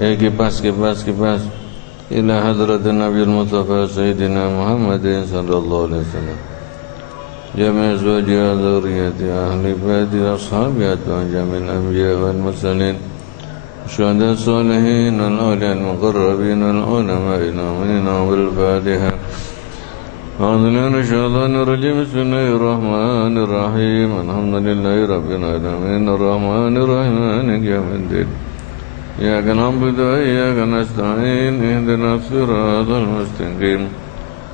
kipas ila hadratin Nabiul Mustafa Sayyidina Muhammadin sallallahu alaihi wasallam jami' azwaji wa dzurriyyati ahli baiti ashabi wa jami'il anbiya wal mursalin syuhada salihin wal awliya al muqarrabin wal ulama al wal fatiha A'udzubillahi minasyaitonir rajim. Bismillahirrahmanirrahim. Alhamdulillahi rabbil alamin arrahmanir rahim maliki yaumiddin. Iyyaka na'budu wa iyyaka nasta'in ihdinas siratal mustaqim.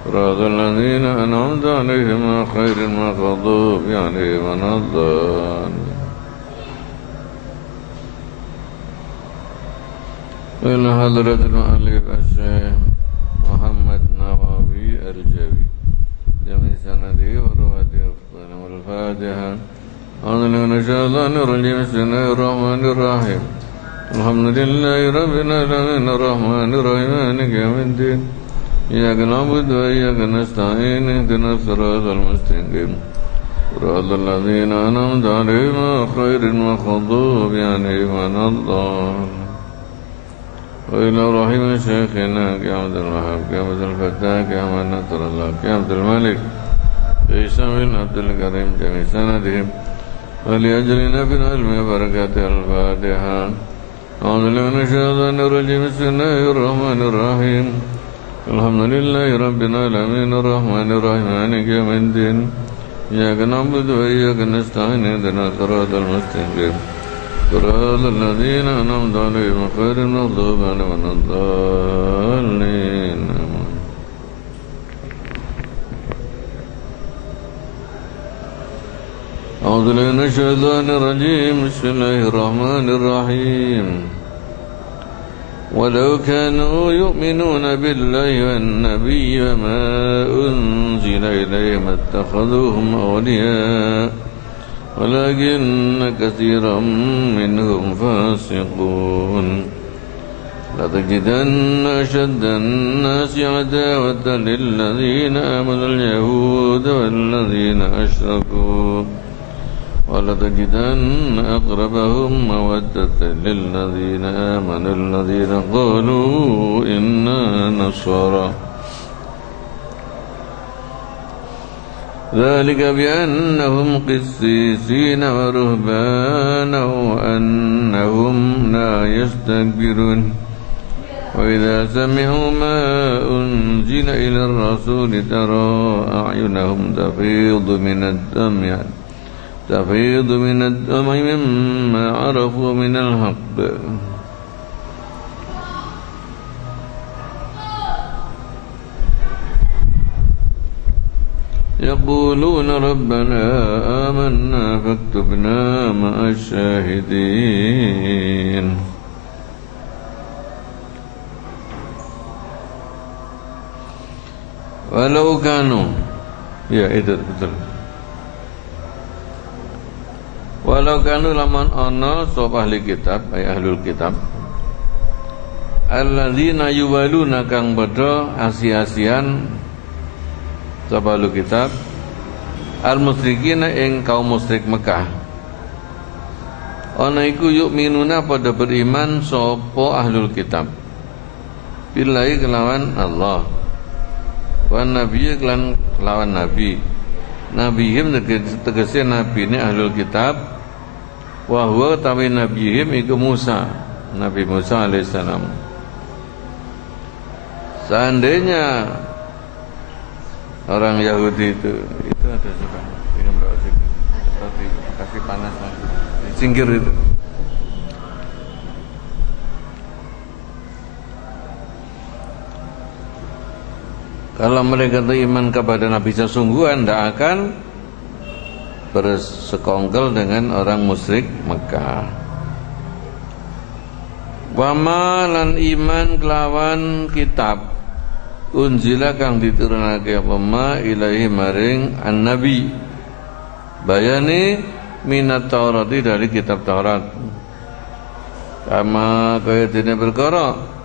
Siratal ladzina an'amta 'alaihim ghairil maghdubi 'alaihim waladdallin. Ila hadratil mu'allif asy-syaikh Muhammad Nawawi Al-Jawi jami' sanadi wa rawati wal fatiha. A'udzubillahi minasyaitonir rajim. Bismillahirrahmanirrahim. Alhamdulillahi rabbil alamin arrahmanir rahim maliki yaumiddin. Iyyaka na'budu wa iyyaka nasta'in ihdinas siratal mustaqim. Siratal ladzina an'amta 'alaihim ghairil maghdubi 'alaihim waladdallin. وإلى رحم شيخنا يا عبد الوهاب يا عبد الفتاح يا من نصر الله يا عبد الملك عيسى بن عبد الكريم جميع سندهم ولأجلنا في العلم بركة الفاتحة. أعوذ بالله من الشيطان الرجيم. بسم الله الرحمن الرحيم. الحمد لله رب العالمين الرحمن الرحيم مالك يوم الدين. إياك نعبد وإياك نستعين اهدنا الصراط المستقيم صراط الذين أنعمت عليهم غير المغضوب عليهم ولا الضالين. أعوذ بالله من الشيطان الرجيم. بسم الله الرحمن الرحيم. ولو كانوا يؤمنون بالله والنبي وما أنزل إليهم اتخذوهم أولياء ولكن كثيرا منهم فاسقون. لتجدن أشد الناس عداوة للذين آمنوا اليهود والذين أشركوا ولتجدن أقربهم مودة للذين آمنوا الذين قالوا إنا نصارى ذلك بأنهم قسيسين ورهبانا وأنهم لا يستكبرون. وإذا سمعوا ما أنزل إلى الرسول ترى أعينهم تفيض من الدمع مما عرفوا من الحق يقولون ربنا آمنا فاكتبنا مع الشاهدين. Walau kanu, ya itu betul. Walau kanu laman ana sapa ahli kitab, ay ahlul kitab. Alladzina yuwaluna kang padha asi-asian sapa ahli kitab al-musyrikina ing kaum musyrik Mekah. Ana iku yu'minuna padha beriman sapa ahlul kitab billahi kelawan Allah wa nabiyyi kelawan nabi. Nabihim tegese nabine ahlul kitab wa huwa tawi nabihim iku Musa, Nabi Musa alaihissalam. Seandainya orang Yahudi itu ada suka ingin bawa sini atau dikasih panas lagi, singkir itu. Kalau mereka itu iman kepada Nabi sesungguhan, tidak akan bersekongkol dengan orang musyrik Mekah. Wama lan iman kelawan kitab unzila kang diturunake apa ma ilahi maring an-nabi bayani minat Taurati dari kitab Taurat. Kama kaya dene perkara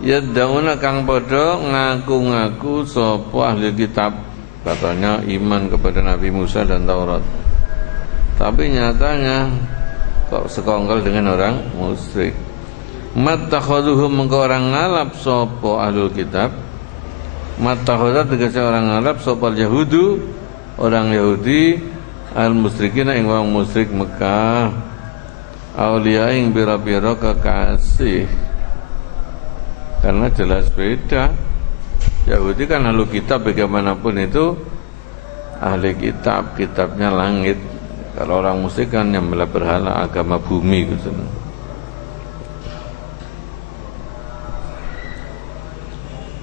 yaddauna kang padha ngaku-ngaku sapa ahli kitab, katanya iman kepada Nabi Musa dan Taurat, tapi nyatanya kok sekongkol dengan orang musyrik. Mattakhaduhum mengko orang ngalap sapa ahlul kitab. Mattakhadha tegese orang ngalap sapa Yahudu, orang Yahudi al musyrikina ing wong musyrik Mekah. Aulia ing bira-bira kekasih. Karena jelas beda. Yahudi kan ahlul kitab, bagaimanapun itu ahli kitab, kitabnya langit. Kalau orang musyrik kan nyembelih berhala, agama bumi gitu.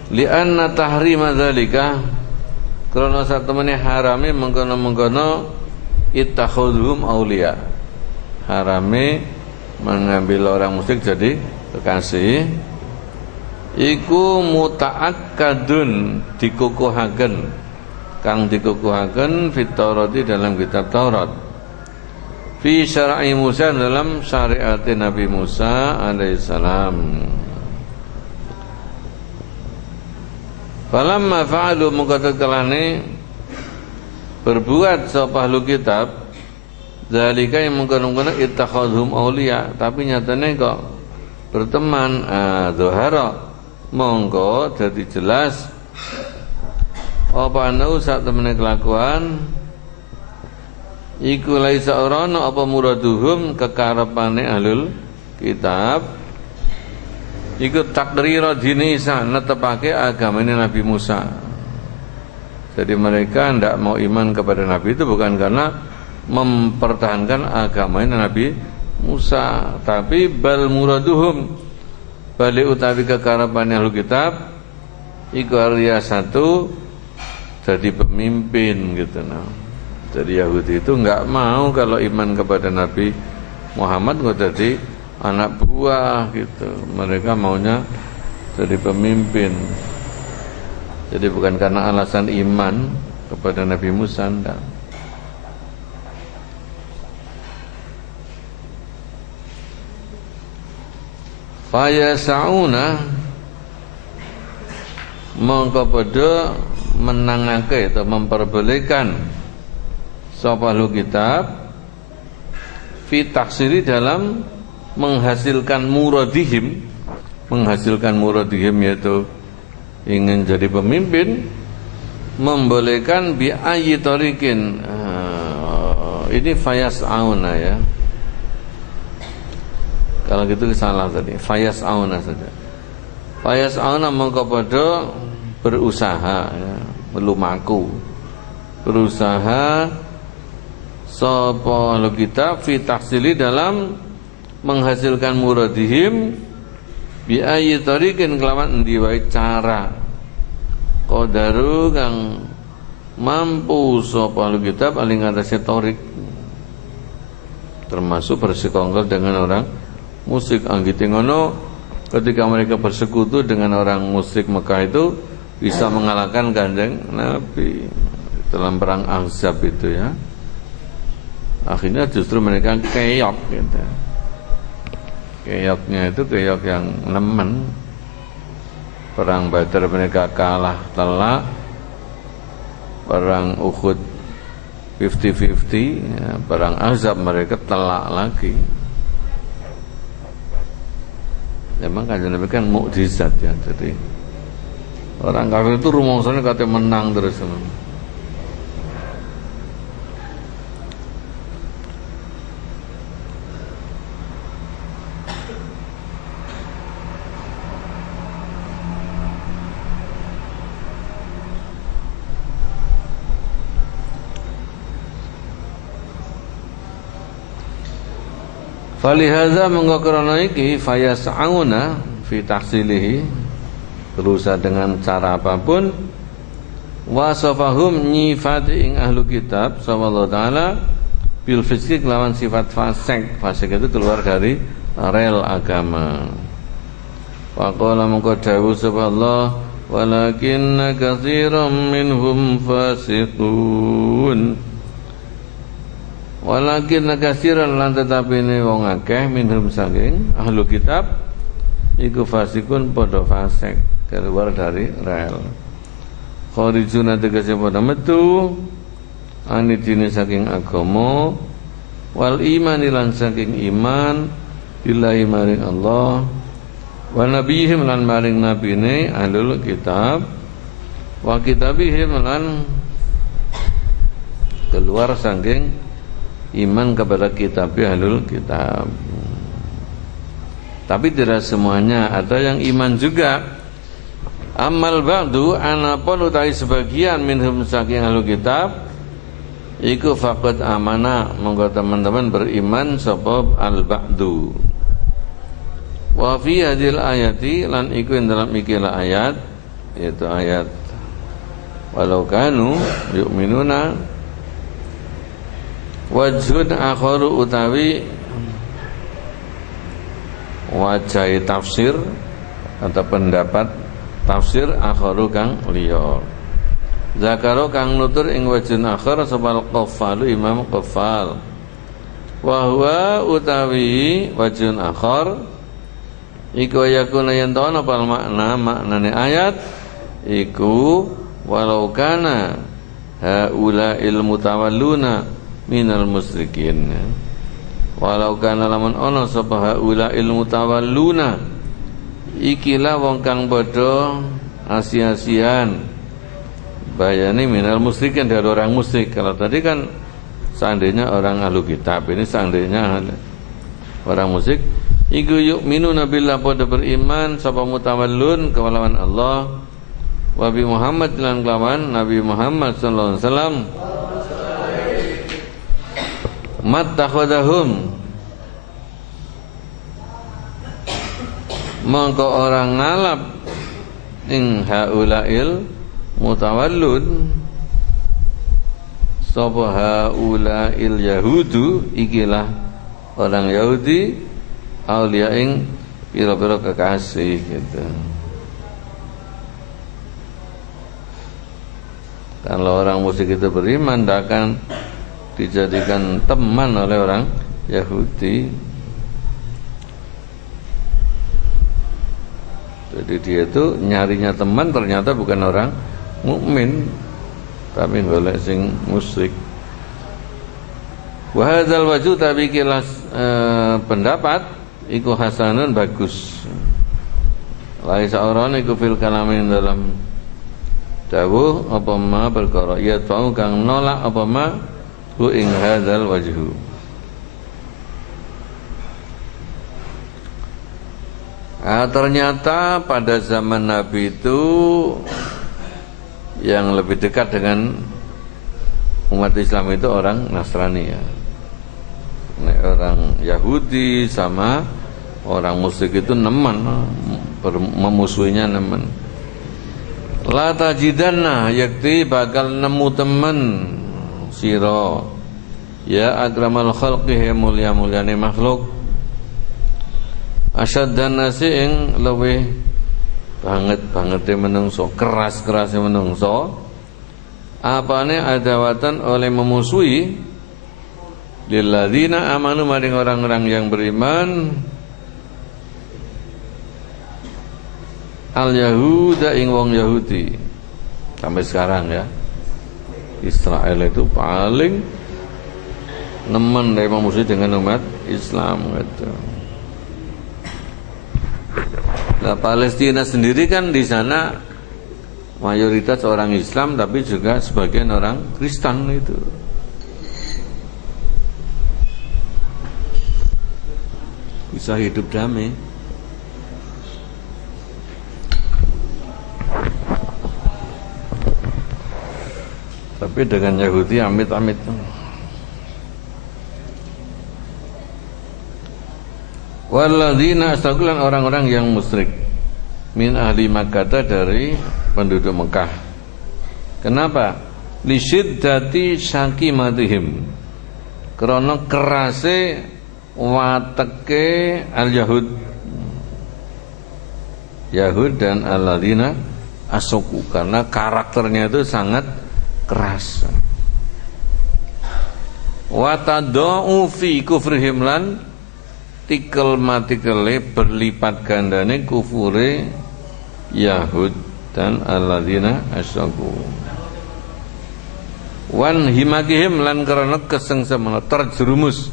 Li'anna tahrima dzalika karena satemene harame mengkono-mengkono ittakhadhum auliya. Harame mengambil orang musyrik jadi kekasih. Iku muta'akkadun dikukuhaken. Kang dikukuhaken fit Taurati dalam kitab Taurat. Fi syara'i Musa dalam syariat Nabi Musa alaihissalam. Falamma fa'alu mengatakalane berbuat sapa ahlu kitab zalika yang mengkono-kono ittakhadhum auliya, tapi nyatane kok berteman zahara monggo dadi jelas apa anu sak temene kelakuan iku laisa orana apa muraduhum kekarepane ahlul kitab ikut takrira dini Isa, netepake agamanya Nabi Musa. Jadi mereka tidak mau iman kepada Nabi itu bukan karena mempertahankan agamanya Nabi Musa, tapi bal muraduhum balik utawi kekarapan ahlu kitab iku arya satu jadi pemimpin gitu. Nah, jadi Yahudi itu enggak mau kalau iman kepada Nabi Muhammad kok jadi anak buah gitu. Mereka maunya jadi pemimpin. Jadi bukan karena alasan iman kepada Nabi Musa enggak. Fayasauna mongko padha menangake atau memperbolehkan sapa ahli kitab fi taksiri dalam menghasilkan muradihim yaitu ingin jadi pemimpin, membolehkan bi ayyi tariqin. Ini fayas'auna ya. Kalau gitu salah tadi, fayas'auna saja. Fayas'auna mongko padha berusaha ya, lumaku. Berusaha sapa kita fi tahsili dalam menghasilkan muradihim bi ayyi tariqin kelawan endi wae cara qadaru kang mampu sapa ahli kitab aling ngatasi tarik, termasuk bersekongkol dengan orang musyrik. Anggite ngono ketika mereka bersekutu dengan orang musyrik Mekah itu bisa mengalahkan Kanjeng Nabi dalam perang Ahzab itu ya. Akhirnya justru mereka keok gitu. Keoknya itu keok yang nemen. Perang Badar mereka kalah telak. Perang Uhud 50-50 ya. Perang Ahzab mereka telak lagi. Memang Kanjeng Nabi kan mukjizat ya. Jadi orang kafir itu rumosannya katanya menang terus. Falihaza mengkokrona iki fayas'auna fi tahsilihi, berusaha dengan cara apapun. Wasafahum nyifati ing ahlu kitab sallallahu taala bil fisik lawan sifat fasik. Fasik itu keluar dari rel agama. Faqala mengko dawuh subhanallah walakinna katsiran minhum fasiqun. Walakin kasiran lan tetapi ini wong akeh minhum saking ahlu kitab iku fasikun padha fasik, keluar dari rel. Kharijuna tegese padha metu anidine saking agama wal iman lan saking iman billahi maring Allah wa nabiyihim lan maring nabine ahlul kitab wa kitabihim lan keluar saking iman kepada kitab ahlul kitab. Tapi tidak semuanya, ada yang iman juga. Amal ba'du anapun utawi sebagian minhum saking ahlul kitab iku faqad amana, monggo teman-teman beriman sapa al ba'du. Wa fi hadil ayati lan iku ing dalam ikilah ayat, yaitu ayat walau kanu yu'minuna wajhun akharu utawi wajah tafsir atau pendapat tafsir akharu kang liya. Zakaro kang nutur ing wajhun akhar sabal qaffalu Imam Qaffal. Wa huwa utawi wajhun akhar iku yakuna yen ana apa maknane ayat iku walau kana haula il mutawalluna minal musyrikin. Walau kana lamun ana sapa haula il mutawalluna ikilah wong kang padha asia-asian bayani minal musyrikin, dari orang musyrik. Kalau tadi kan seandainya orang ahlu kitab, ini seandainya orang musyrik. Iku yu'minuna billah, pada beriman sapa mutawallun kelawan Allah wa bi Muhammad lan kelawan Nabi Muhammad sallallahu alaihi wasallam. Mattakhadahum, mongko orang ngalap ing haulail mutawallun sapa haulail yahudu ikilah orang Yahudi aulia ing pira-pira kekasih gitu. Kalau orang musyrik itu beriman, tidak akan dijadikan teman oleh orang Yahudi. Jadi dia itu nyarinya teman ternyata bukan orang mukmin, tapi golek sing musyrik. Wa hadzal wajhu, tapi kilas pendapat iku hasanun, bagus. Laisa orang iku fil kalamin dalam dawuh apa ma perkara ya tau kang nolak apa ma hu ing hadzal wajhu. Ternyata pada zaman Nabi itu yang lebih dekat dengan umat Islam itu orang Nasrani ya. Orang Yahudi sama orang musyrik itu nemen, memusuhinya nemen. La tajidanna, yakti bakal nemu temen sira ya akramal khalqi, mulia-muliane makhluk, asyaddan nasi ing luwih banget menungso, keras-kerase menungso, apane adawatan oleh memusuhi lilladzina amanu, maring orang-orang yang beriman, al yahuda ing wong Yahudi. Sampai sekarang ya, Israel itu paling nemen dari memusuhi dengan umat Islam gitu. Nah, Palestina sendiri kan di sana mayoritas orang Islam, tapi juga sebagian orang Kristen itu. Bisa hidup damai. Tapi dengan Yahudi amit-amit. Walladzina astaghlan, orang-orang yang musyrik min ahli Makkah, dari penduduk Mekah. Kenapa? Lisyiddati syakimatihim, karena kerase wateke al-yahud, Yahud dan alladzina asoku, karena karakternya itu sangat keras. Watadau fi kufrihim, lan tikel matikele berlipat gandane kufure Yahud dan alladzina asyraku. Wan himakihim, lan karena terjerumuse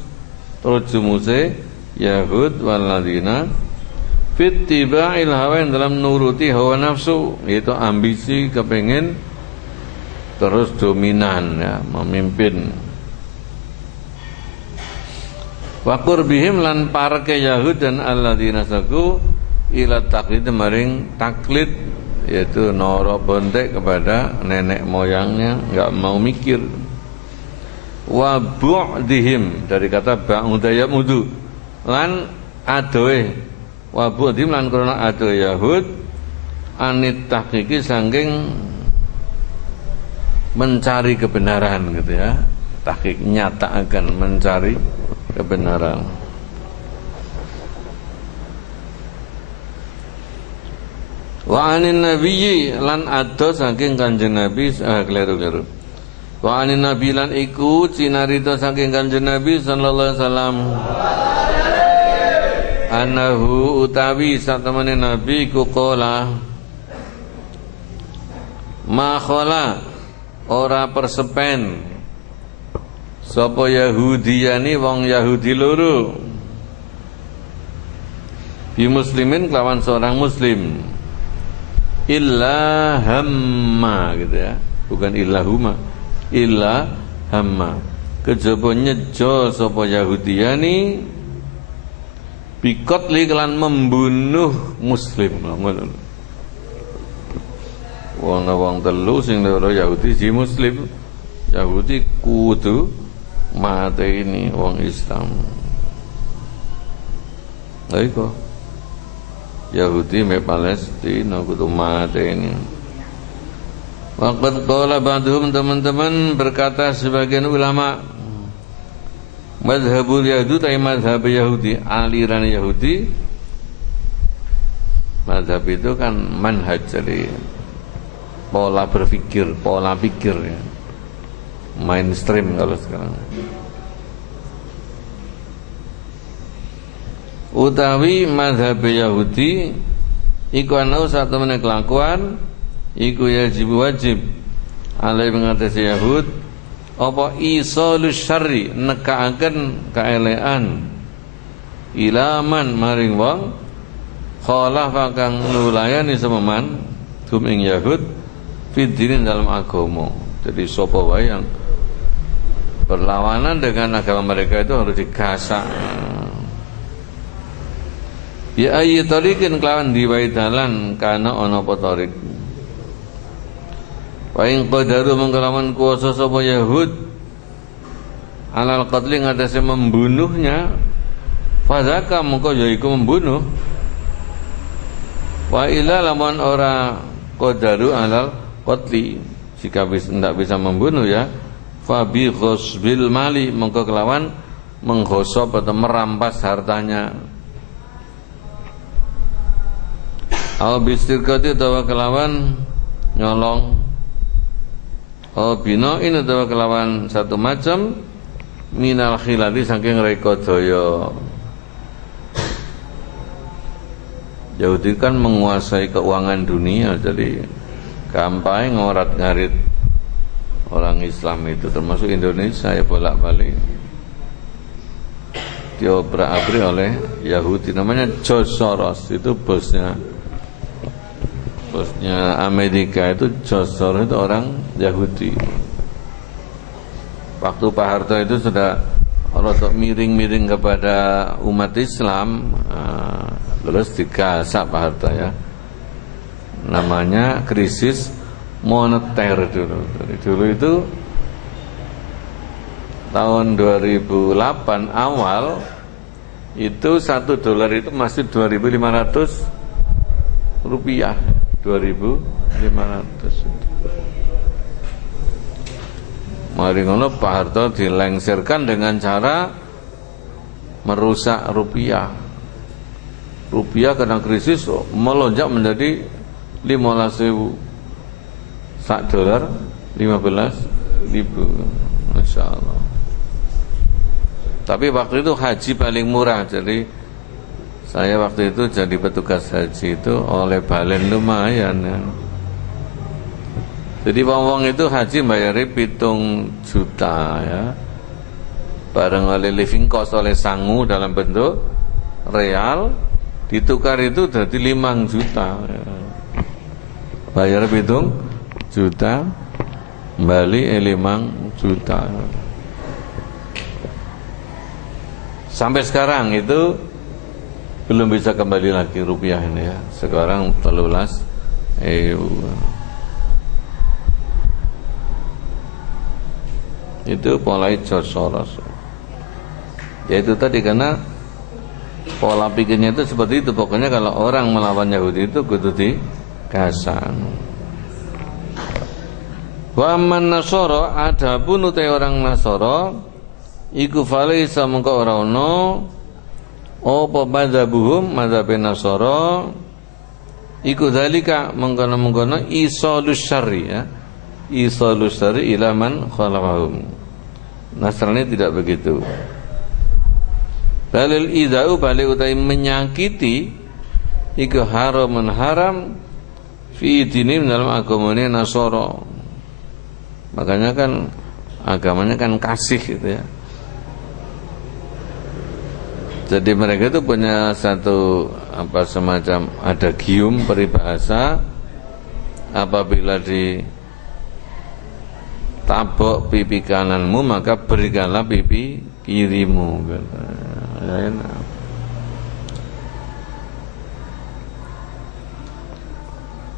Yahud walladzina Fittiba'il hawa, dalam nuruti hawa nafsu, yaitu ambisi kepengen terus dominan ya, memimpin. Wa qurbihim lan parke Yahud dan alladzina saku ila taklid maring taklid, yaitu noro bontek kepada nenek moyangnya, enggak mau mikir. Wa bu'dihim dari kata ba'udaya mudu lan adoe, wa bu'dihim lan krana adoe Yahud anit tahqiqi saking mencari kebenaran gitu ya. Tahqiq nyata akan mencari kebenaran. Wa anin nabiyyi lan ado saking Kanjeng Nabi, kleru-kleru. Wa anin nabi lan iku cinarita saking Kanjeng Nabi sallallahu alaihi wasallam. Anahu utawi satemene Nabi ku qala ma khala ora persepen sapa Yahudiyani wong Yahudi loro bi muslimin kelawan seorang muslim illa hamma gitu ya, bukan illahuma, illa hamma, kejaba nyejo sapa Yahudiyani bikotli kelan membunuh muslim. Wong telu sing loro Yahudi si muslim, Yahudi kudu mate ini wong Islam. Lha iku Yahudi me Palestina kudu mate ini. Waqad qala ba'dhum, teman-teman berkata sebagian ulama, madhabul Yahudi, tai madhab Yahudi, aliran Yahudi. Madhab itu kan manhaj, jadi pola berpikir, pola pikir ya. Mainstream kalau sekarang. Utawi madhab Yahudi iku ana satu meneh kelakuan iku wajib alai mengatasi Yahud apa isalus syarri, nekaaken kaelekan ilaman maring wong khalafa kang nulayani sememan hum ing Yahud fidinin dalam agama. Jadi sapa wae yang berlawanan dengan agama mereka itu harus digasak. Ya ayyi tariqin kelawan diwai dalan kana ana apa tarik. Wa in qadaru mengkalawan kuasa sapa Yahud alal qatli ngatasi membunuhnya, fadzaka mengko yaiku membunuh. Wa ila lamun ora qadaru alal qatli, jika tidak bisa membunuh ya, fa bi ghasbil mali mengko kelawan menggosok atau merampas hartanya. Au bistirkati utawa kelawan nyolong, au binoin utawa kelawan satu macam minal khilati saking reka daya. Yahudi kan menguasai keuangan dunia, jadi gampang ngorat-ngarit orang Islam itu, termasuk Indonesia ya bolak-balik diobrak-abrik oleh Yahudi. Namanya George Soros, itu bosnya Amerika, itu George Soros itu orang Yahudi. Waktu Pak Harto itu sudah rotok miring-miring kepada umat Islam, terus digasak Pak Harto ya. Namanya krisis moneter dulu. Jadi dulu itu tahun 2008 awal itu $1 itu masih 2.500 rupiah. 2.500. Mari ngono Pak Harto dilengsirkan dengan cara merusak rupiah. Rupiah karena krisis melonjak menjadi 15.000. $1 15.000. Masya Allah. Tapi waktu itu haji paling murah, jadi saya waktu itu jadi petugas haji itu oleh balen lumayan ya. Jadi wong-wong itu haji bayari 7 juta ya, bareng oleh living cost oleh sangu dalam bentuk real ditukar itu jadi 5 juta. Bayar 7 juta, balik 5 juta. Sampai sekarang itu belum bisa kembali lagi rupiah ini ya. Sekarang 13 EU. Itu pola George Soros. Ya itu tadi, karena pola pikirnya itu seperti itu. Pokoknya kalau orang melawan Yahudi itu kudu digasan. Wa man nasara, adapun utai orang Nasara iku falaisa mengko ora ono apa madzhabuhum, madzhabe Nasara iku zalika mengkono-mengkono isalus syarri ya. Isalus syarri ila man khalafahum. Nasrani tidak begitu. Dalil idau balik utai menyakiti iku haramun haram fi dinim dalam agamanya Nasara. Makanya kan agamanya kan kasih gitu ya. Jadi mereka itu punya satu semacam adagium peribahasa, apabila ditabok pipi kananmu maka berikanlah pipi kirimu gitu.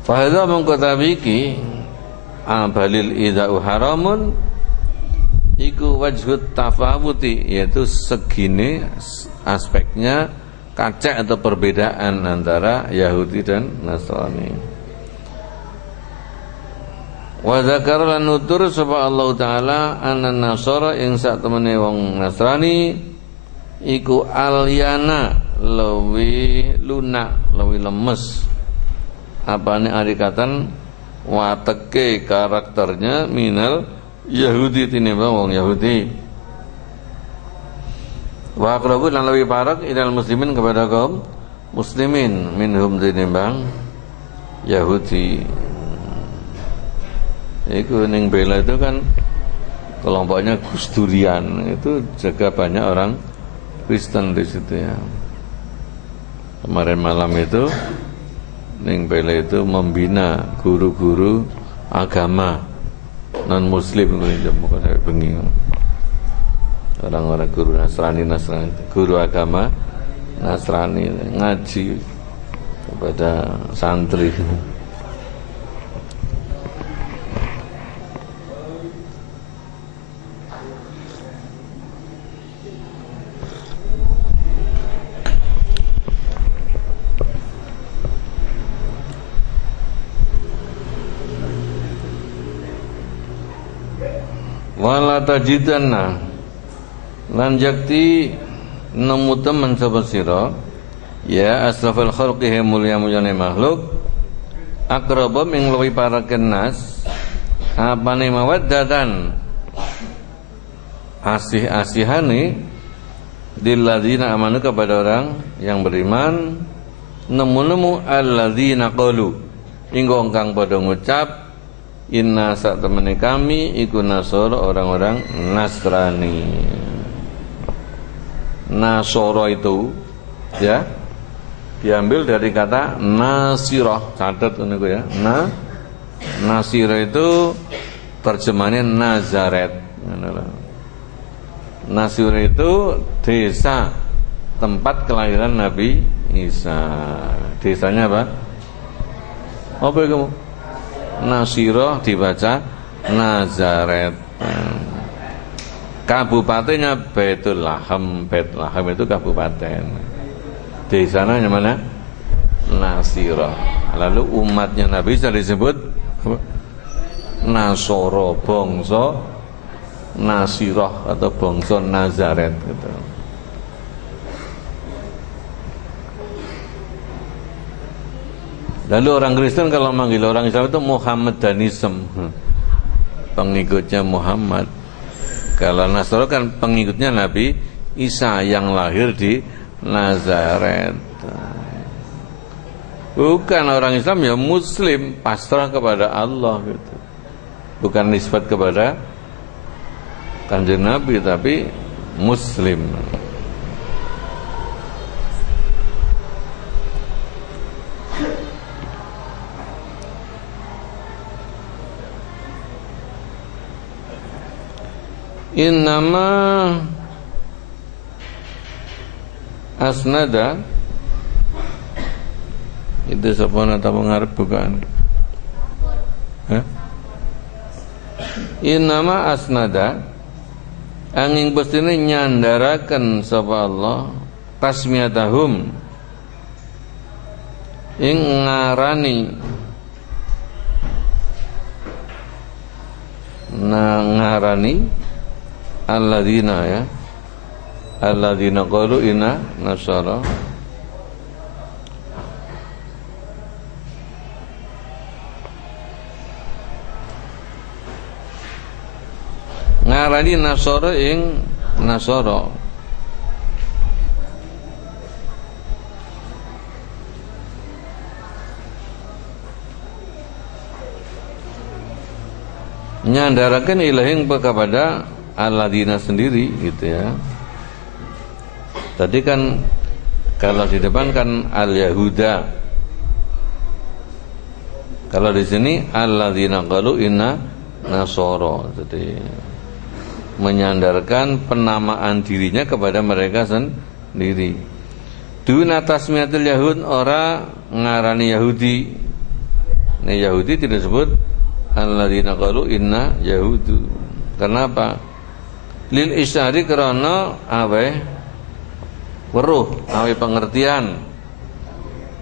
Fahadha mengkotabiki balil idha'u haramun iku wajhut tafawuti, yaitu segini aspeknya kacak atau perbedaan antara Yahudi dan Nasrani. Wa dzakara lan nutur sapa Allah taala anna nasara ing sak temene wong Nasrani iku alyana luwih lunak, luwih lemes. Apane arikatan wateke karakternya minal Yahudi tinimbang wong Yahudi. Wa aqrabu lan luwih parek ilal muslimin kepada kaum muslimin minhum tinimbang Yahudi. Iku ning bela itu kan kelompoknya Gus Durian, itu juga banyak orang Kristen di situ ya. Kemarin malam itu ning bela itu membina guru-guru agama non muslim, bukan saya bengi. Orang-orang guru Nasrani, guru agama Nasrani ngaji kepada santri. Wala tajidanna lan jakti nemu temen sapa sira ya asrafal khalqi mulya-mulyane makhluk aqraba min luwi paraken nas apane mawaddatan asih-asihane lilladzina amanu kepada orang yang beriman, nemu-nemu alladzina qalu inggo kang padha ngucap inna sak temene kami iku nasara orang-orang Nasrani. Nasara itu ya diambil dari kata nasirah, catat niku ya. Nasirah itu terjemahannya Nazaret. Nasirah itu desa tempat kelahiran Nabi Isa. Desanya apa? Apa kamu? Nasirah dibaca Nazaret. Kabupatennya Baitul-Laham. Baitul-Laham itu kabupaten. Desanya mana? Nasirah. Lalu umatnya Nabi Isa disebut Nasoro, bangsa Nasirah atau bangsa Nazaret gitu. Lalu orang Kristen kalau manggil orang Islam itu Muhammadanism, pengikutnya Muhammad. Kalau Nasrani kan pengikutnya Nabi Isa yang lahir di Nazaret. Bukan orang Islam ya Muslim, pasrah kepada Allah gitu. Bukan nisbat kepada Kanjeng Nabi tapi Muslim. Innama asnada itu sapana ta ngarep bukan? Innama asnada angin pastine nyandaraken sapa Allah tasmiyatahum ing ngarani alladzina ya alladzina qalu inna nasara ngarani nasara ing nasara nyandarakan ilahing kepada alladzina sendiri gitu ya. Tadi kan kalau di depan kan al-yahuda, kalau di sini alladzina qalu inna nasara. Jadi menyandarkan penamaan dirinya kepada mereka sendiri. Duna tasmiyatul yahud, ora ngarani Yahudi. Nah, Yahudi tidak disebut alladzina qalu inna yahudu. Kenapa? Lil isyari karena awe weruh awe pengertian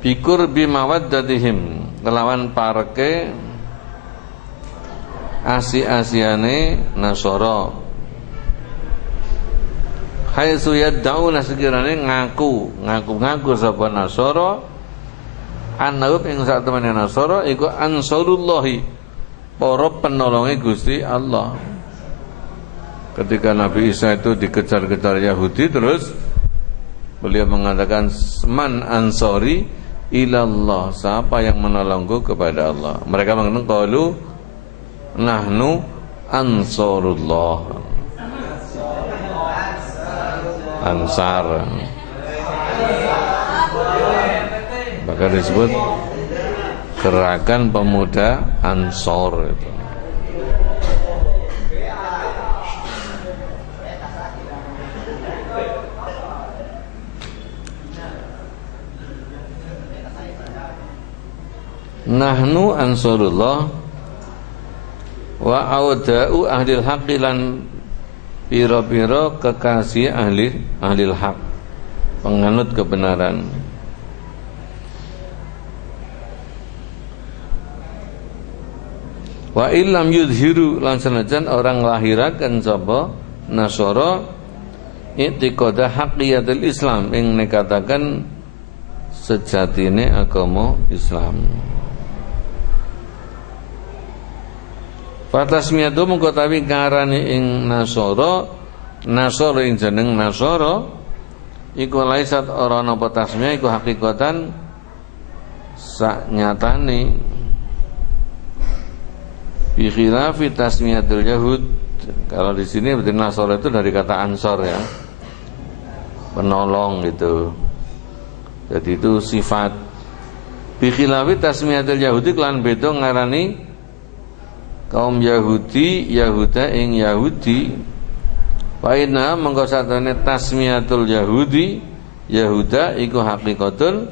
bikur bimawaddatihim kelawan parke asi-asiane nasara haitsu yad'una sekirane ngaku sapa nasara annahum ing sak temene nasara iku ansarullahi para penolonge Gusti Allah. Ketika Nabi Isa itu dikejar-kejar Yahudi, terus beliau mengatakan man ansori ilallah, siapa yang menolongku kepada Allah. Mereka mengatakan qalu nahnu ansarullah, ansar, maka disebut gerakan pemuda Ansor itu. Nahnu ansarullah wa auda'u ahlil haqqi lan pira-pira kekasih ahlil haq, penganut kebenaran. Wa illam yudhiru lan senajan orang lahiraken sapa nasara i'tiqada haqqiyatul Islam ing nekataken sejatine agama Islam. Fatasmiyatu mengko tawi ngarani ing nasara ing jeneng nasara iku laisat ora napa tasmiyah iku hakikatan sak nyatane bi khilafi tasmiyatul yahud. Kalau di sini berarti nasara itu dari kata ansor ya, penolong gitu. Jadi itu sifat. Bi khilafi tasmiyatul yahudi kelan beda ngarani kaum Yahudi Yahuda ing Yahudi. Wa inna mengko satene tasmiyatul yahudi Yahuda iku hakikatun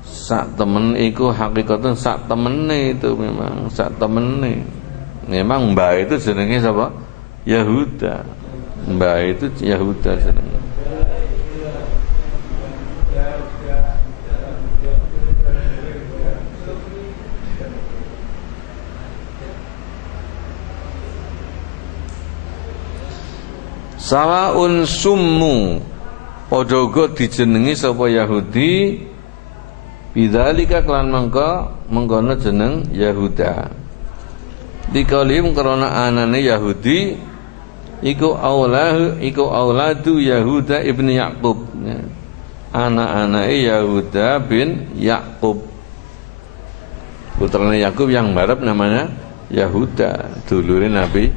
sak temen iku hakikatun sak temene itu memang sak temene. Memang mbah itu jenenge siapa? Yahuda. Mbah itu Yahuda jenenge. Sawaun summu padha uga dijenengi sapa Yahudi bidzalika kelan mengkono jeneng Yahuda. Dikalim karena anane Yahudi iku auladu Yahuda ibni Yaqub. Anak-anake Yahuda bin Yaqub. Putrane Yakub yang barep namanya Yahuda, dulure Nabi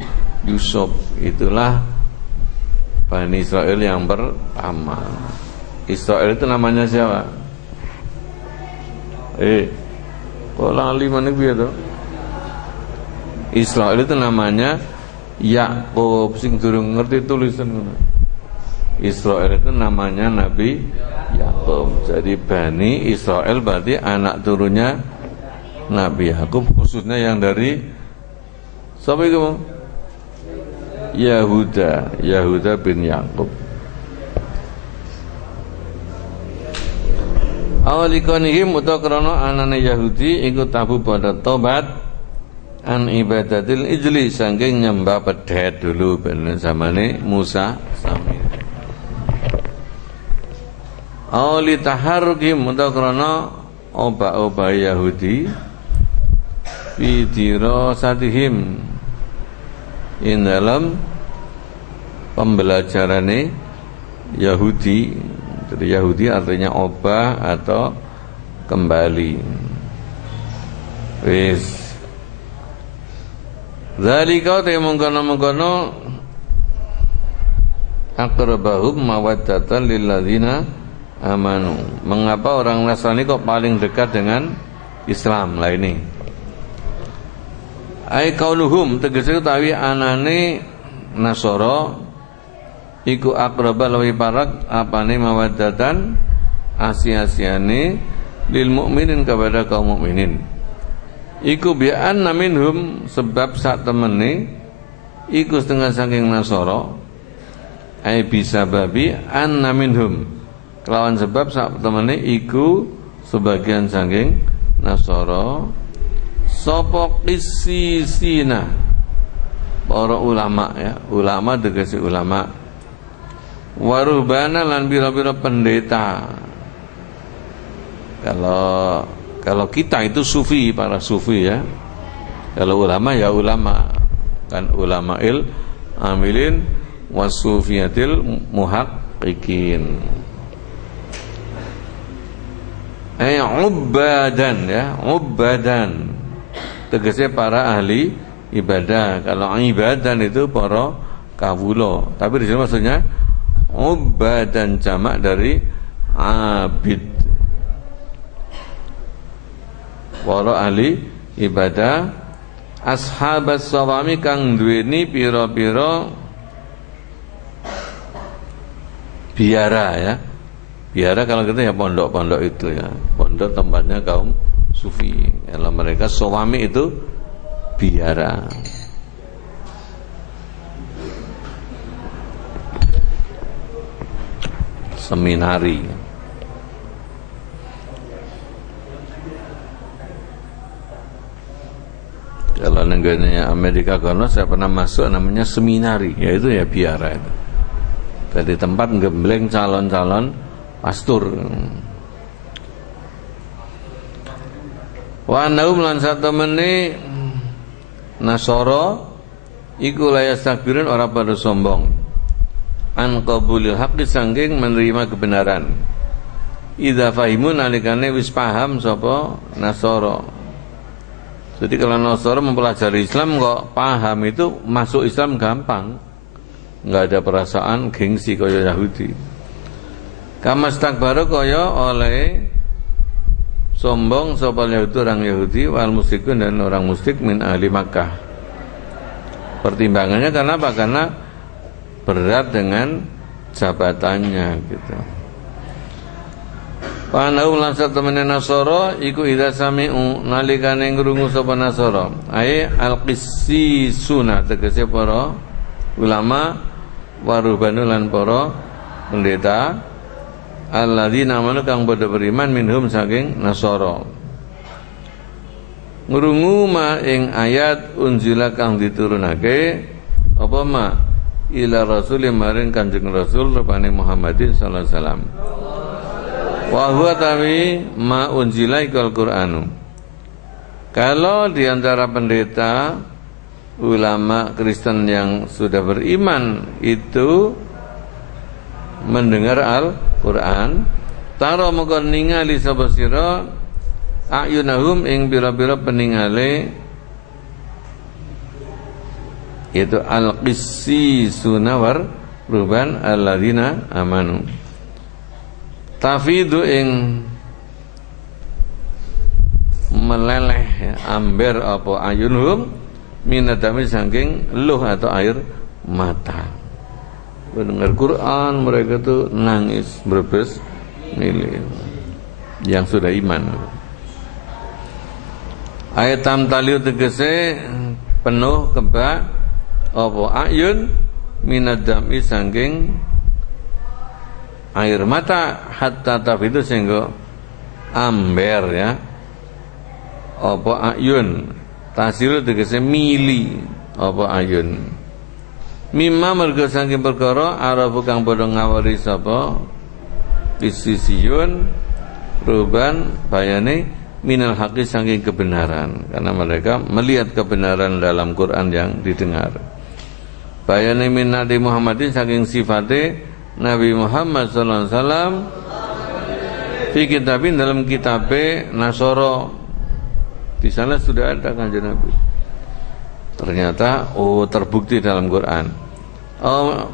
Yusuf. Itulah Bani Israel yang pertama. Israel itu namanya siapa? Kok lali mana biar tuh? Israel itu namanya Yakub sing durung ngerti tulisan ngono. Israel itu namanya Nabi Yakub. Jadi Bani Israel berarti anak turunnya Nabi Yakub, khususnya yang dari siapa itu? Yahuda bin Yakub. Awalikonihim utakrana anane Yahudi iku tabu pada tobat an ibadatil ijli saking nyembah pedet dulu pada zamane Musa sami. Awali taharrukim utakrana oba-oba Yahudi fidiro satihim in dalam pembelajarane Yahudi. Jadi Yahudi artinya obah atau kembali. Wis zalika mungkono aqrabahum mawaddatan lil ladzina amanu. Mengapa orang Nasrani kok paling dekat dengan Islam lah ini? Ai qauluhum tegese utawi anane Nasara iku aqraba luwih parak apane mawaddatan asia-asiane lil mukminin kepada kaum mukminin. Iku bi'anna minhum sebab sak temene iku setengah saking Nasara ai bisa babi anna minhum kelawan sebab sak temene iku sebagian saking Nasara sapa qissisina para ulama ya, ulama tegese ulama waruhbana lan bira-bira pendeta. Kalau kita itu sufi, para sufi ya. Kalau ulama ya ulama, kan ulama'il amilin wasufiyatil muhaqqiqin. Ubbadan ya, ubbadan. Tegasnya para ahli ibadah. Kalau ibadan itu para kawula. Tapi di sini maksudnya ubbadan jamak dari abid. Para ahli ibadah ashabas sawami kang duweni pira-pira biara ya. Biara kalau kita ya pondok-pondok itu ya. Pondok tempatnya kaum sufi. Kalau mereka sawami itu biara. Seminari. Kalau negaranya Amerika kono saya pernah masuk namanya seminari, yaitu ya biara itu. Jadi tempat gembleng calon-calon pastor. Wa naum lan satemene Nasara iku layastakbirun ora pada sombong. An qabulil haqqi sangking menerima kebenaran. Idza fahimun nalikane wis paham sapa Nasara. Jadi kalau Nasara mempelajari Islam kok paham itu masuk Islam gampang. Enggak ada perasaan gengsi kaya Yahudi. Kamastakbaru kaya oleh sombong sapa Yahudi orang Yahudi wal musyrikun dan orang musyrik min ahli Makkah. Pertimbangannya karena apa? Karena berat dengan jabatannya gitu. Panau lan satemene Nasara iku idza sami'u nalikane ngrungu sapa Nasara ai al-qissisuna tegese para ulama warubanu lan para pendeta alladzina amanu kang padha beriman minhum saking Nasara ngrungu ma ing ayat unzila kang diturunake apa ma ila rasul maring Kanjeng Rasul rupane Muhammadin sallallahu alaihi wasallam wa huwa tawi ma unzila ikal Qur'anu. Kalau di antara pendeta ulama Kristen yang sudah beriman itu mendengar Al-Qur'an taro moko ningali sapa sira ayunahum ing pira-pira peningale yaitu al-qissisuna war ruban alladzina amanu tafidu ing meleleh amber apa ayunhum minadami saking luh atau air mata. Mendengar Quran mereka tuh nangis berbes milih yang sudah iman. Ayat tamtaliu tegese penuh kebak apa ayun minadami saking air mata hatta tafidu sehingga amber ya. Apa ayun tasiru tegese mili apa ayun mimma mergo saking perkara arabu kang padha ngawari sapa isisiyun ruban bayane minal haqi saking kebenaran karena mereka melihat kebenaran dalam Quran yang didengar. Bayane min Nabi Muhammadin saking sifate Nabi Muhammad sallallahu alaihi wasallam fi kitabin dalam kitabe Nasara. Di sana sudah ada Kanjeng Nabi. Ternyata terbukti dalam Quran.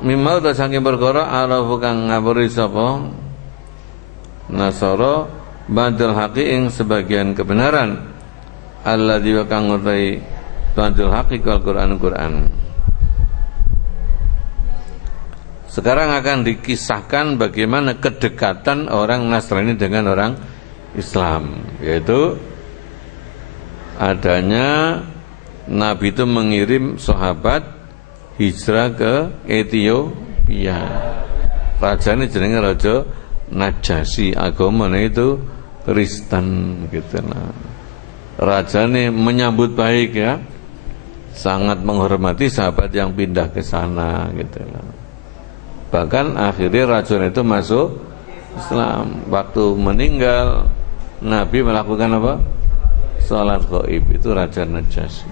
Mimma ta saking perkara arafu kang ngabari sapa Nasara badal haqi ing sebagian kebenaran. Alladzi wa kang utai badal haqi Al-Qur'an. Sekarang akan dikisahkan bagaimana kedekatan orang Nasrani dengan orang Islam, yaitu adanya Nabi itu mengirim sahabat hijrah ke Ethiopia. Rajanya jenenge Raja Najasyi, agamanya itu Kristen gitu nah. Rajanya menyambut baik ya, sangat menghormati sahabat yang pindah ke sana gitu nah. Bahkan akhirnya raja itu masuk Islam. Waktu meninggal Nabi melakukan apa? Salat gaib, itu Raja Najasyi.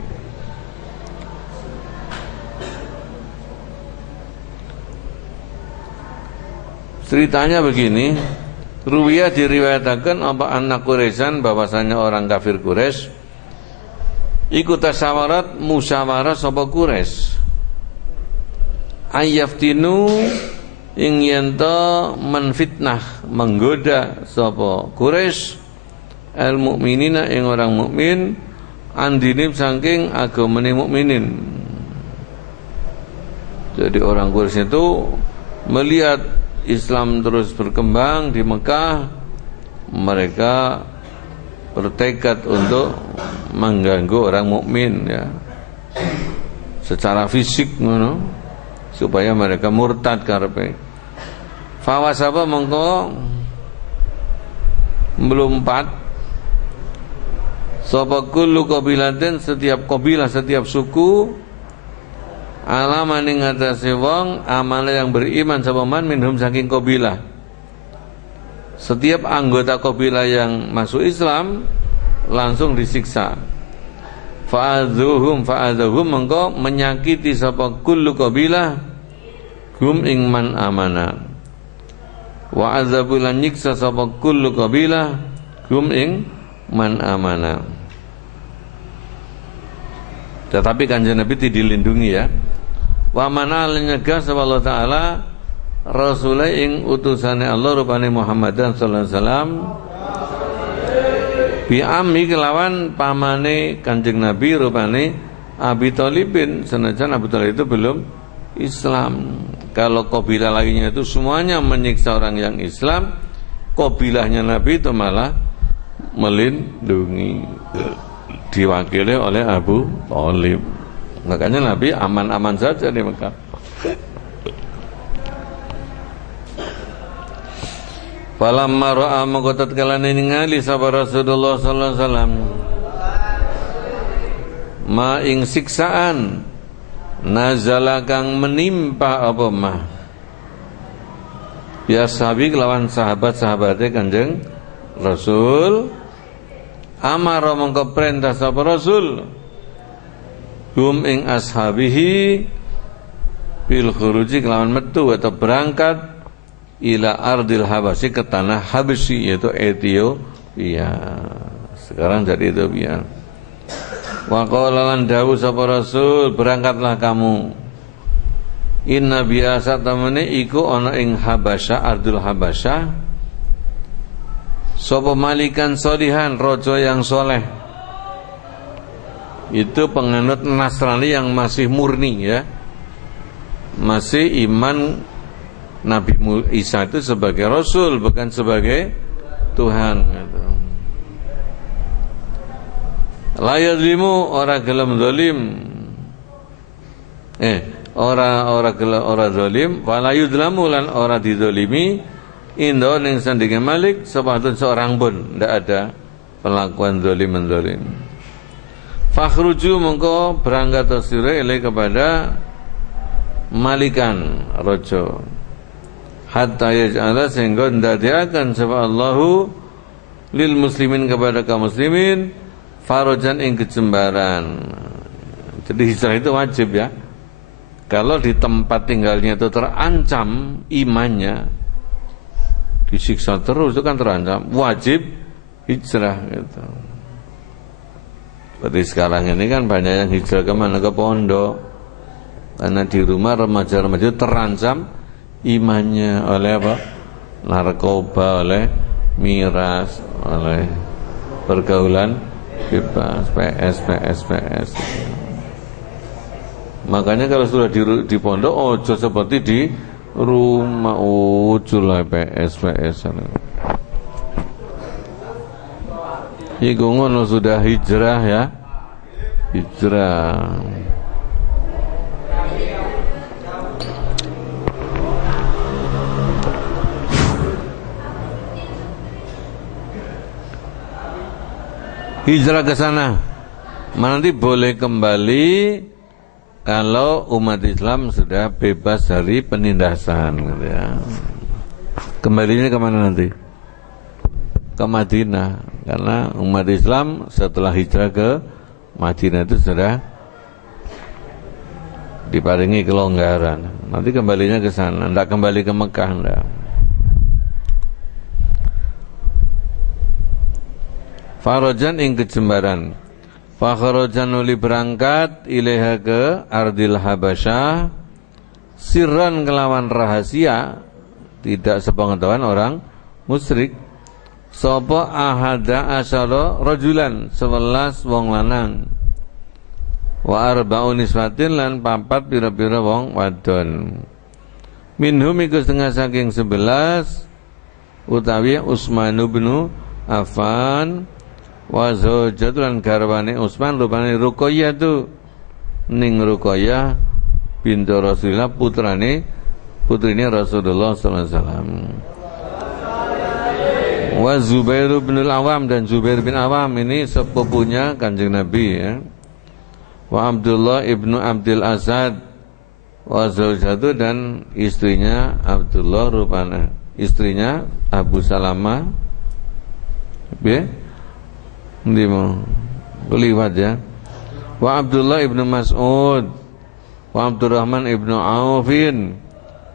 Ceritanya begini, Ruwiyah diriwayatakan apa anak Quraisyan bahwasanya orang kafir Quraisy ikut tasyawarat musyawarah sapa Quraisy ayaftinu ing yenta menfitnah menggoda sapa Quraisy al mukminina ing orang mukmin andinib saking agamane mukminin. Jadi orang Quraisy itu melihat Islam terus berkembang di Mekah, mereka bertekad untuk mengganggu orang mukmin ya. Secara fisik ngono. Supaya mereka murtad karepe. Fawasaba mongko melompat sapa kullu qabilatin setiap kabilah setiap suku ala maning atase wong amale yang beriman sapa man minhum saking kabilah. Setiap anggota kabilah yang masuk Islam langsung disiksa. Fa'adzuhum mengko menyakiti sapa kullu qabilah hum ing man amana wa azabul nyiksa sapa kullu qabilah hum ing man amana. Tetapi Kanjeng Nabi dilindungi ya. Wa mana nyegah sapa Allah taala rasul ing utusane Allah rupane Muhammadan sallallahu alaihi wasallam bi ammi kelawan pamane Kanjeng Nabi rupane Abi Thalibin, senajan Abu Thalib itu belum Islam. Kalau kabilah lainnya itu semuanya menyiksa orang yang Islam, kabilahnya Nabi itu malah melindungi, diwakili oleh Abu Thalib. Makanya Nabi aman-aman saja di Mekah. Falamma ra'a maqatat kalane ningali sapa Rasulullah sallallahu alaihi wasallam ma ing siksaan nazala kang menimpa apa mah biasabi kelawan sahabat-sahabate Kanjeng Rasul amara mongko perintah sapa Rasul hum ing ashabihi bil khuruji kelawan metu atau berangkat ila ardil habasyi ke tanah Habsyi yaitu Ethiopia. Sekarang jadi Ethiopia. Wa qala lan dawu sapa Rasul berangkatlah kamu. Inna biasa tamane iku ana ing Habasyah ardul Habasyah sapa malikan sholihan raja yang soleh. itu penganut Nasrani yang masih murni ya, masih iman Nabi Isa itu sebagai Rasul bukan sebagai Tuhan gitu. La yadlimu ora gelem zalim, ora zalim, wala yudlamu lan ora dizalimi indo ning sandinge Malik sepatutnya seorang pun ndak ada perlakuan zalim. Fakhruju mongko berangkat sira ilai kepada Malikan Raja hatta yaj'ala sehingga ndadekaken sapa Allahu lil muslimin kepada kaum muslimin farajan ing kejembaran. Jadi hijrah itu wajib ya. Kalau di tempat tinggalnya itu terancam imannya, disiksa terus itu kan terancam, wajib hijrah gitu. Seperti sekarang ini kan banyak yang hijrah kemana? Ke pondok. Karena di rumah remaja-remaja terancam imannya oleh apa? Narkoba, oleh miras, oleh pergaulan bebas, PS. Makanya kalau sudah di pondok, ojo seperti di rumah, ojo lah PS. Iku ngono sudah hijrah ya, hijrah. Hijrah ke sana. Nanti boleh kembali kalau umat Islam sudah bebas dari penindasan gitu ya. Kembalinya kemana nanti? Ke Madinah. Karena umat Islam setelah hijrah ke Madinah itu sudah diparingi kelonggaran. Nanti kembalinya ke sana, tidak kembali ke Mekah, enggak. Farajan ing kejembaran. Fakharajan uli berangkat ilaiha ke ardil Habasyah sirran kelawan rahasia, tidak sepengetahuan orang musyrik. Sapa ahada asyara rajulan 11 wong lanang. Wa arba'u niswatin lan 4 pira-pira wong wadon. Minhum iku setengah saking 11 utawi Utsman bin Affan wa zawjatu lan garwane Utsman rupane Ruqayyah tu ning Ruqayyah bintu Rasulullah putrine Rasulullah sallallahu alaihi wasallam. Wa Zubair bin Al-Awam dan Zubair bin Awam ini sepupunya Kanjeng Nabi ya. Wa Abdullah ibnu Abdul Asad wa zawjatu dan istrinya Abdullah rupana istrinya Abu Salamah ya. Ndi mau liwat ya. Wa Abdullah ibnu Mas'ud wa Abdurrahman ibnu Aufin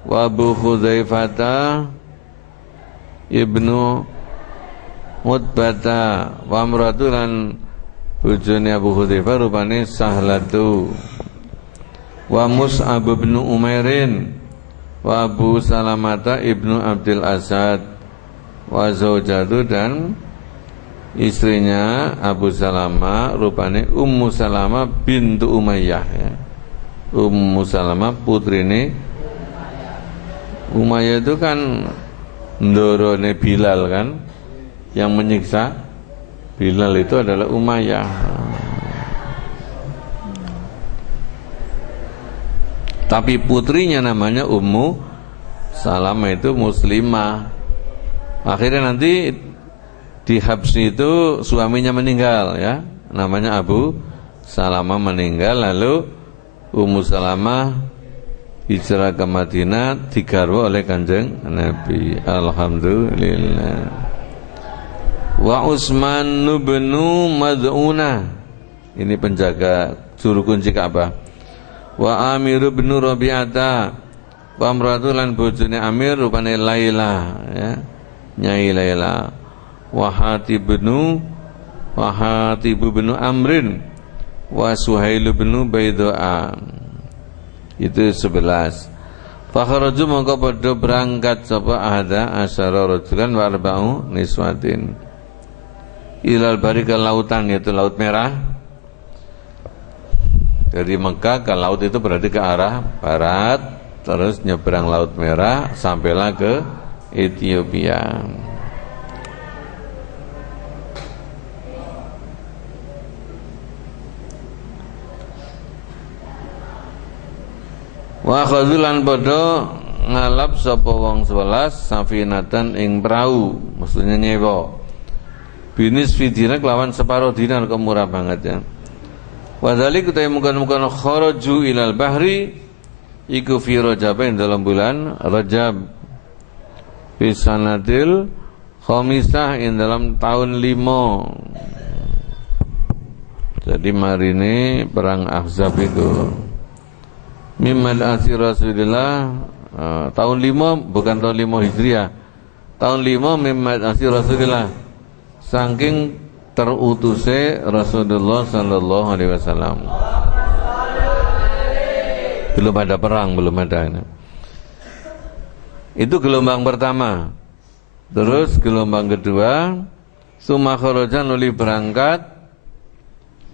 wa Abu Khudzaifah ibnu Mutbata wa amratulan bojone Abu Khudzaifah rupane Sahlatu wa Mus'ab bin Umairin wa Abu Salamata ibnu Abdul Asad wa zaujatu dan istrinya Abu Salamah rupane Ummu Salamah bintu Umayyah ya. Ummu Salamah putrine Umayyah itu kan ndorone Bilal kan, yang menyiksa Bilal itu adalah Umayyah. Tapi putrinya namanya Ummu Salamah itu muslimah. Akhirnya nanti di Habsyi itu suaminya meninggal ya, namanya Abu Salamah meninggal, lalu Ummu Salamah hijrah ke Madinah digarwa oleh Kanjeng Nabi. Alhamdulillah. Wa Utsman bin Mad'unah, ini penjaga juru kunci Ka'bah. Wa Amir bin Rabi'ata wa amratulan bojone Amir rupane Laila ya, Nyai Laila. Wa Hatib bin Amrin wa Suhail bin Baidaa, itu 11. Fakharaju mongko padha berangkat sapa ahada asyara rajulan wa arba'u niswatin ilal bari ke lautan, yaitu Laut Merah. Dari Mekah ke laut itu berarti ke arah barat, terus nyebrang Laut Merah sampailah ke Ethiopia. Wa khazulan padha ngalap sapa wong 11 safinatan ing perahu, maksudnya nyewa. Binis fidina kelawan separo dinar, kok murah banget ya. Wa dzalik ta mungkin kharaju ilal bahri iku fi Rajab dalam bulan Rajab fi sanatil khamisah dalam tahun 5. Jadi marine perang Ahzab itu Mimad asir Rasulullah tahun 5, bukan tahun 5 Hijriah. Tahun 5 Mimad asir Rasulullah, saking terutuse Rasulullah sallallahu alaihi wasallam. Belum ada perang, belum ada. Itu gelombang pertama. Terus gelombang kedua, summa kharaja nuli berangkat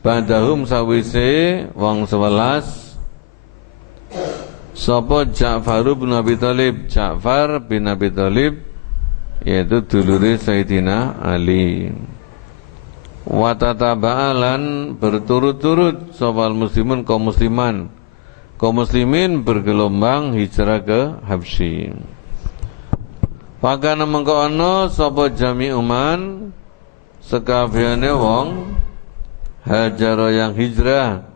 badahum sawise wong 11 sapa Ja'far bin Abi Thalib, Ja'far bin Abi Thalib yaitu dulure Sayyidina Ali. Wa tataba'alan berturut-turut sapa muslimun kaum muslimin bergelombang hijrah ke Habsyi. Pakana mengko ana sapa jami'uman sekabehane wong hajara yang hijrah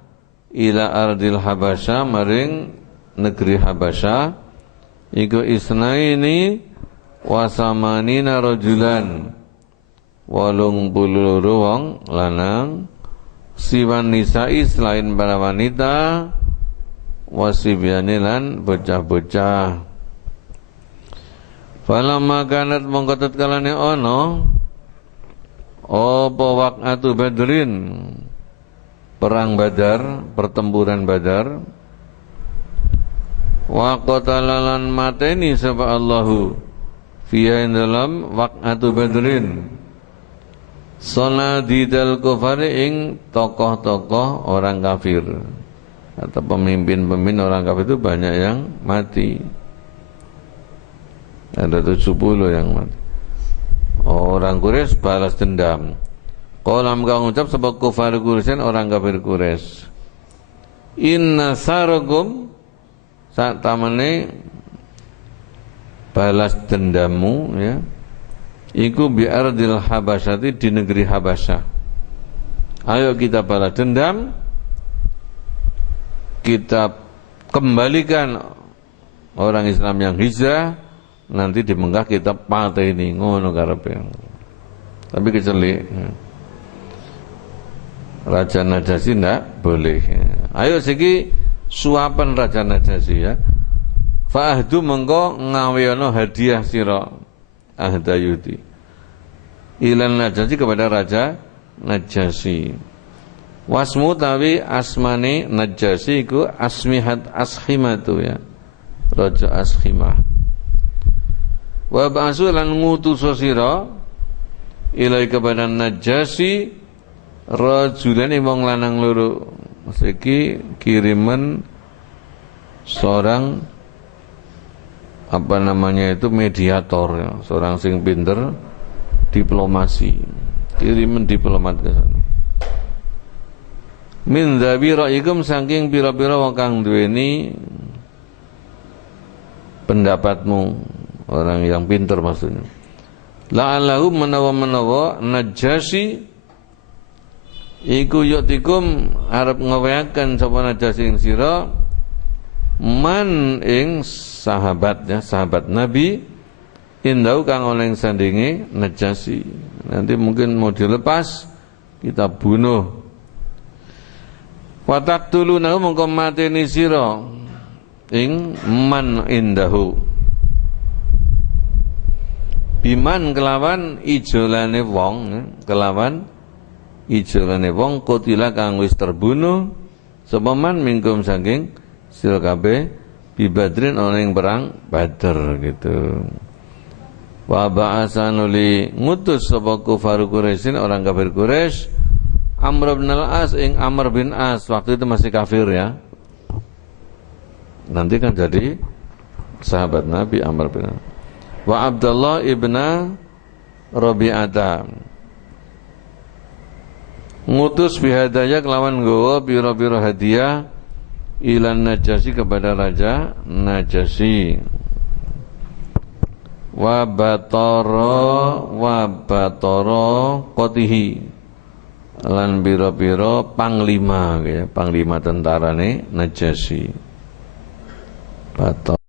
ila ardil Habasyah maring negeri Habasyah iku isnaini wasamanina rajulan 82 wong lanang siwan nisa'i selain para wanita wasibyani lan bocah-bocah. Falamma kanat mongko tatkalane ana apa waqatu Badrin, perang Badar, pertempuran Badar. Wa qatalalan mateni sapa Allahu fiha dalam waqatu Badrin sanadidal kufari ing tokoh-tokoh orang kafir atau pemimpin-pemimpin orang kafir itu banyak yang mati. Ada 70 yang mati. Orang Quraisy balas dendam. Qala maka ngucap sebab kufar Quraisy, orang kafir Quraisy. Inna sarakum saat tamane balas dendammu ya. Iku bi ardil Habasyati, di negeri Habasyah. Ayo kita balas dendam. Kita kembalikan orang Islam yang hijrah, nanti di Mekah kita pateni ngono karepe. Tapi kecelik. Raja Najasyi ndak boleh. Ayo siki suapan Raja Najasyi ya. Fa'ahdu mengko ngaweana hadiah sira ahdayuti. Ilan Najasyi, kepada Raja Najasyi. Wasmu tawi asmane Najasyi iku Asmihat Ashimatu ya. Raja Ashimah. Wa ba'su lan ngutus sira ilai kepada Najasyi rajulan wong lanang loro. Iki kiriman seorang mediator ya, seorang sing pinter diplomasi, kiriman diplomat ke sana. Min dzabi ra'ikum, saking pira-pira wong kang duweni pendapatmu, orang yang pinter maksudnya. La'allahu menawa Najasyi iku yutikum arep ngeweaken sapa Najasyi ing sira man ing sahabat ya, sahabat Nabi indau kang ana ing sandinge Najasyi. Nanti mungkin mau dilepas, kita bunuh. Wa taqtulunahu mongko mateni sira ing man indahu. Biman kelawan ijolane wong, kelawan ijolane wong kutila kang wis terbunuh sapa man mingkum saking sira kabeh bi Badrin ana ing perang Badar gitu. Wa ba'asanuli ngutus sapa kufar Quraisy, orang kafir Quraisy Amr bin al-As ing Amr bin As, waktu itu masih kafir ya. Nanti kan jadi sahabat Nabi Amr bin As. Wa Abdullah ibna Rabi'ata ngutus bihadaya kelawan nggawa biro-biro hadiah ilan Najasyi kepada raja Najasyi. Wa batara qatihi lan biro-biro panglima ya, panglima tentarane Najasyi. Batara